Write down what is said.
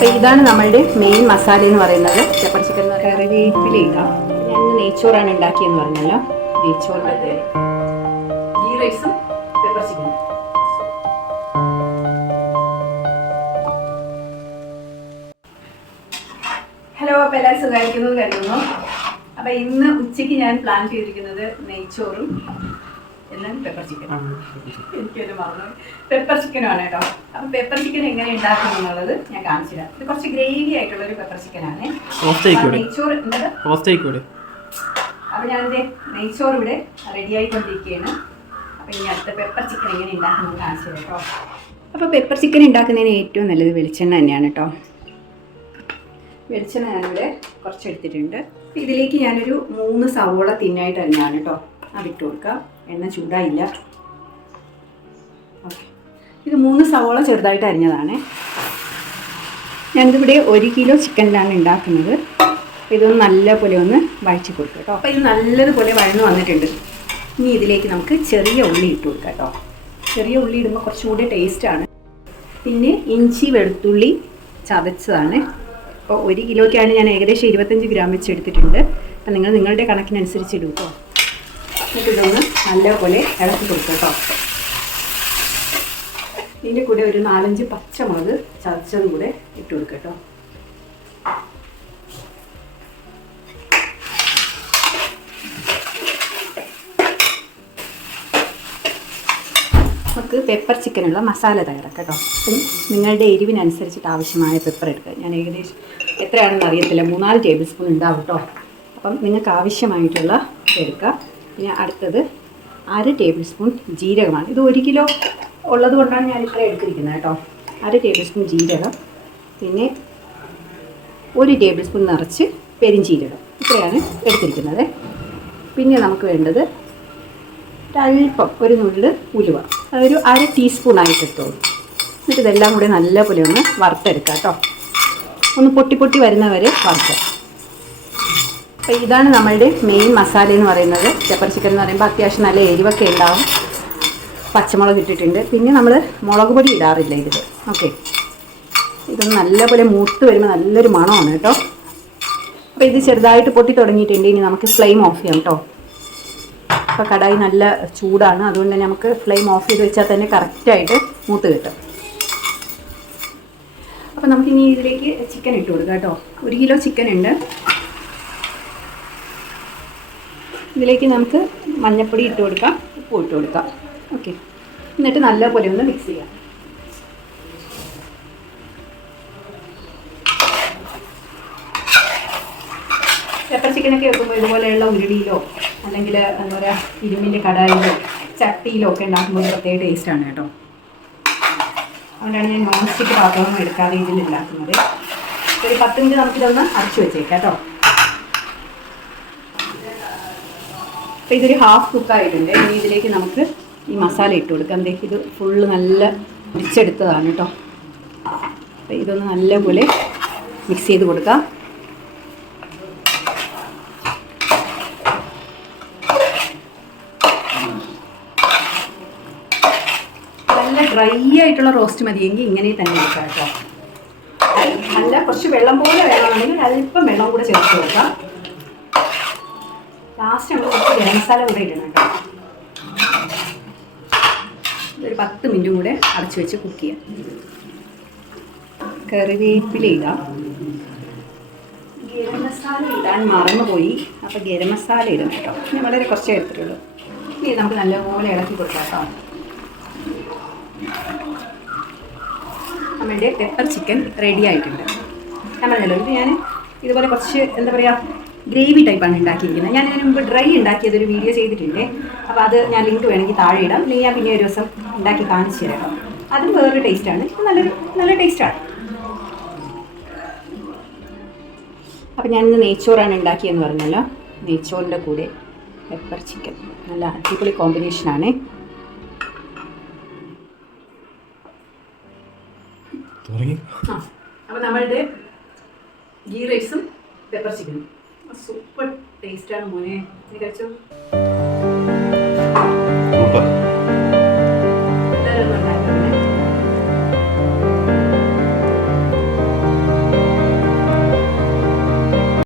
അപ്പോൾ ഇതാണ് നമ്മളുടെ മെയിൻ മസാല എന്ന് പറയുന്നത്. പെപ്പർ ചിക്കൻ എന്ന് പറയുന്നത്. കറിവേപ്പില ഞാൻ നെയ്ച്ചോറാണ് ഉണ്ടാക്കിയെന്ന് പറഞ്ഞല്ലോ. നെയ്ച്ചോറിന്റെ പേര് ഗീ റൈസും പെപ്പർ ചിക്കനും ഹലോ അപ്പോൾ എല്ലാവരും സുഖമായിരിക്കുന്നു കരുതുന്നു. അപ്പോൾ ഇന്ന് ഉച്ചയ്ക്ക് ഞാൻ പ്ലാൻ ചെയ്തിരിക്കുന്നത് നെയ്ച്ചോറും എല്ലാം പെപ്പർ ചിക്കൻ എനിക്കൊരു മറന്നു പെപ്പർ ചിക്കനാണ് കേട്ടോ. അപ്പം പെപ്പർ ചിക്കൻ എങ്ങനെ ഉണ്ടാക്കും എന്നുള്ളത് ഞാൻ കാണിച്ചു തരാം. ഇത് കുറച്ച് ഗ്രേവി ആയിട്ടുള്ള ഒരു പെപ്പർ ചിക്കനാണ് നെയ്ച്ചോറ് അപ്പം ഞാനിത് നെയ്ച്ചോറ് ഇവിടെ റെഡി ആയിക്കൊണ്ടിരിക്കുകയാണ്. അപ്പം ഇനി അടുത്ത പെപ്പർ ചിക്കൻ എങ്ങനെ ഉണ്ടാക്കുന്നത് കാണിച്ചു തരാം കേട്ടോ. അപ്പോൾ പെപ്പർ ചിക്കൻ ഉണ്ടാക്കുന്നതിന് ഏറ്റവും നല്ലത് വെളിച്ചെണ്ണ തന്നെയാണ് കേട്ടോ. വെളിച്ചെണ്ണ ഞാനിവിടെ കുറച്ച് എടുത്തിട്ടുണ്ട് അപ്പോൾ ഇതിലേക്ക് ഞാനൊരു മൂന്ന് സവോള തിന്നായിട്ട് തന്നെയാണ് കേട്ടോ. അതിട്ട് കൊടുക്കുക എണ്ണ ചൂടായില്ല. ഓക്കെ. ഇത് മൂന്ന് സവോള ചെറുതായിട്ട് അരിഞ്ഞതാണ്. ഞാനിതിവിടെ ഒരു കിലോ ചിക്കനിലാണ് ഉണ്ടാക്കുന്നത്. ഇതൊന്ന് നല്ലപോലെ ഒന്ന് വഴിച്ച് കൊടുക്കുക കേട്ടോ. അപ്പോൾ ഇത് നല്ലതുപോലെ വഴന്ന് വന്നിട്ടുണ്ട്. ഇനി ഇതിലേക്ക് നമുക്ക് ചെറിയ ഉള്ളി ഇട്ട് കൊടുക്കാം കേട്ടോ. ചെറിയ ഉള്ളി ഇടുമ്പോൾ കുറച്ചുകൂടി ടേസ്റ്റാണ് പിന്നെ ഇഞ്ചി വെളുത്തുള്ളി ചതച്ചതാണ്. അപ്പോൾ ഒരു കിലോയ്ക്കാണ് ഞാൻ ഏകദേശം ഇരുപത്തഞ്ച് ഗ്രാം വെച്ച് എടുത്തിട്ടുണ്ട്. അപ്പം നിങ്ങൾ നിങ്ങളുടെ കണക്കിനനുസരിച്ച് ഇടും കേട്ടോ. എന്നിട്ട് ഇതൊന്ന് നല്ലപോലെ ഇളക്കി കൊടുക്കുക കേട്ടോ ഇതിന്റെ കൂടെ ഒരു നാലഞ്ച് പച്ചമുളക് ചതച്ചതും കൂടെ ഇട്ട് കൊടുക്കുക കേട്ടോ നമുക്ക് പെപ്പർ ചിക്കനുള്ള മസാല തയ്യാറാക്കാം കേട്ടോ നിങ്ങളുടെ എരിവിനനുസരിച്ചിട്ട് ആവശ്യമായ പെപ്പർ എടുക്കുക. ഞാൻ ഏകദേശം എത്രയാണെന്ന് അറിയത്തില്ല. മൂന്നാൽ ടേബിൾ സ്പൂൺ ഉണ്ടാവും കേട്ടോ അപ്പം നിങ്ങൾക്ക് ആവശ്യമായിട്ടുള്ള എടുക്കുക പിന്നെ അടുത്തത് അര ടേബിൾ സ്പൂൺ ജീരകമാണ്. ഇത് ഒരു കിലോ ഉള്ളത് കൊണ്ടാണ് ഞാൻ ഇത്ര എടുത്തിരിക്കുന്നത് കേട്ടോ. അര ടേബിൾ സ്പൂൺ ജീരകം പിന്നെ ഒരു ടേബിൾ സ്പൂൺ നിറച്ച് പെരിഞ്ചീരകം. ഇത്രയാണ് എടുത്തിരിക്കുന്നത്. പിന്നെ നമുക്ക് വേണ്ടത് ഒരല്പം ഒരു നുള്ള് ഉലുവ. അതൊരു അര ടീസ്പൂണായിട്ട് ഇട്ടോളൂ എന്നിട്ട് ഇതെല്ലാം കൂടി നല്ലപോലെ ഒന്ന് വറുത്തെടുക്കാം കേട്ടോ. ഒന്ന് പൊട്ടി പൊട്ടി വരുന്നവരെ വറുക്കുക അപ്പോൾ ഇതാണ് നമ്മളുടെ മെയിൻ മസാല എന്ന് പറയുന്നത്. പെപ്പർ ചിക്കൻ എന്ന് പറയുമ്പോൾ അത്യാവശ്യം നല്ല എരിവൊക്കെ ഉണ്ടാവും. പച്ചമുളക് ഇട്ടിട്ടുണ്ട്. പിന്നെ നമ്മൾ മുളക് പൊടി ഇടാറില്ല ഇതിൽ ഓക്കെ ഇതൊന്ന് നല്ലപോലെ മൂത്ത് വരുമ്പോൾ നല്ലൊരു മണമാണ് കേട്ടോ. അപ്പോൾ ഇത് ചെറുതായിട്ട് പൊട്ടി തുടങ്ങിയിട്ടുണ്ട്. ഇനി നമുക്ക് ഫ്ലെയിം ഓഫ് ചെയ്യാം കേട്ടോ. അപ്പോൾ കടായി നല്ല ചൂടാണ്. അതുകൊണ്ട് തന്നെ നമുക്ക് ഫ്ലെയിം ഓഫ് ചെയ്ത് വെച്ചാൽ തന്നെ കറക്റ്റായിട്ട് മൂത്ത് കിട്ടും. അപ്പോൾ നമുക്കിനി ഇതിലേക്ക് ചിക്കൻ ഇട്ട് കൊടുക്കാം കേട്ടോ. ഒരു കിലോ ചിക്കൻ ഉണ്ട്. ഇതിലേക്ക് നമുക്ക് മഞ്ഞപ്പൊടി ഇട്ട് കൊടുക്കാം. ഉപ്പ് ഇട്ട് കൊടുക്കാം. ഓക്കെ. എന്നിട്ട് നല്ലപോലെ ഒന്ന് മിക്സ് ചെയ്യാം. പെപ്പർ ചിക്കനൊക്കെ വെക്കുമ്പോൾ ഇതുപോലെയുള്ള ഉരുളിയിലോ അല്ലെങ്കിൽ എന്താ പറയുക ഇരുമ്പിന്റെ കടായിലോ ചട്ടിയിലോ ഒക്കെ ഉണ്ടാക്കുമ്പോൾ പ്രത്യേക ടേസ്റ്റാണ് കേട്ടോ. അതുകൊണ്ടാണ് ഞാൻ നോൺ സ്റ്റിക്ക് പാത്രമൊന്നും എടുക്കാതെ ഇതിൽ ഉണ്ടാക്കുന്നത് ഒരു പത്ത് മിനിറ്റ് നമുക്കിതൊന്ന് അടച്ചു വെച്ചേക്കാം കേട്ടോ. അപ്പോൾ ഇതൊരു ഹാഫ് കുക്കായിട്ടുണ്ട് ഇനി ഇതിലേക്ക് നമുക്ക് ഈ മസാല ഇട്ട് കൊടുക്കാം. ദേ ഇത് ഫുള്ള് നല്ല മുരിച്ചെടുത്തതാണ് കേട്ടോ. അപ്പോൾ ഇതൊന്ന് നല്ലപോലെ മിക്സ് ചെയ്ത് കൊടുക്കാം. നല്ല ഡ്രൈ ആയിട്ടുള്ള റോസ്റ്റ് മതിയെങ്കിൽ ഇങ്ങനെ തന്നെ എടുക്കാം കേട്ടോ. നല്ല കുറച്ച് വെള്ളം പോലെ വേണമെങ്കിൽ അല്പം വെള്ളം കൂടെ ചേർത്ത് കൊടുക്കാം. ലാസ്റ്റ് കുറച്ച് ഗരം മസാല കൂടെ ഇടണം കേട്ടോ. ഒരു പത്ത് മിനിറ്റും കൂടെ അടച്ചു വെച്ച് കുക്ക് ചെയ്യാം. കറിവേപ്പില ഇടാം. ഗരം മസാല ഇടാൻ മറന്നുപോയി. അപ്പോൾ ഗരം മസാല ഇടും കേട്ടോ. ഞാൻ വളരെ കുറച്ചേ എടുത്തിട്ടുള്ളൂ ഇനി നമുക്ക് നല്ലപോലെ ഇളക്കി കൊടുക്കാം കേട്ടോ. നമ്മളുടെ പെപ്പർ ചിക്കൻ റെഡി ആയിട്ടുണ്ട്. ഞാൻ പറഞ്ഞല്ലോ ഇത് ഞാൻ ഇതുപോലെ കുറച്ച് എന്താ പറയുക ഗ്രേവി ടൈപ്പാണ് ഉണ്ടാക്കിയിരിക്കുന്നത്. ഞാൻ ഇതിന് മുമ്പ് ഡ്രൈ ഉണ്ടാക്കിയതൊരു വീഡിയോ ചെയ്തിട്ടുണ്ട്. അപ്പോൾ അത് ഞാൻ ലിങ്ക് വേണമെങ്കിൽ താഴെ ഇടാം. അല്ലെങ്കിൽ ഞാൻ പിന്നെ ഒരു ദിവസം ഉണ്ടാക്കി കാണിച്ചു തരാം. അതും വേറൊരു ടേസ്റ്റാണ് നല്ലൊരു നല്ല ടേസ്റ്റാണ് അപ്പോൾ ഞാനിന്ന് നെയ്ച്ചോറാണ് ഉണ്ടാക്കിയെന്ന് പറഞ്ഞല്ലോ. നെയ്ച്ചോറിന്റെ കൂടെ പെപ്പർ ചിക്കൻ നല്ല അടിപൊളി കോമ്പിനേഷനാണ് അപ്പോൾ നമ്മളുടെ ഗീ റൈസും പെപ്പർ ചിക്കനും സൂപ്പർ ടേസ്റ്റാണ് മോനെ നീ കഴിച്ചോ സൂപ്പർ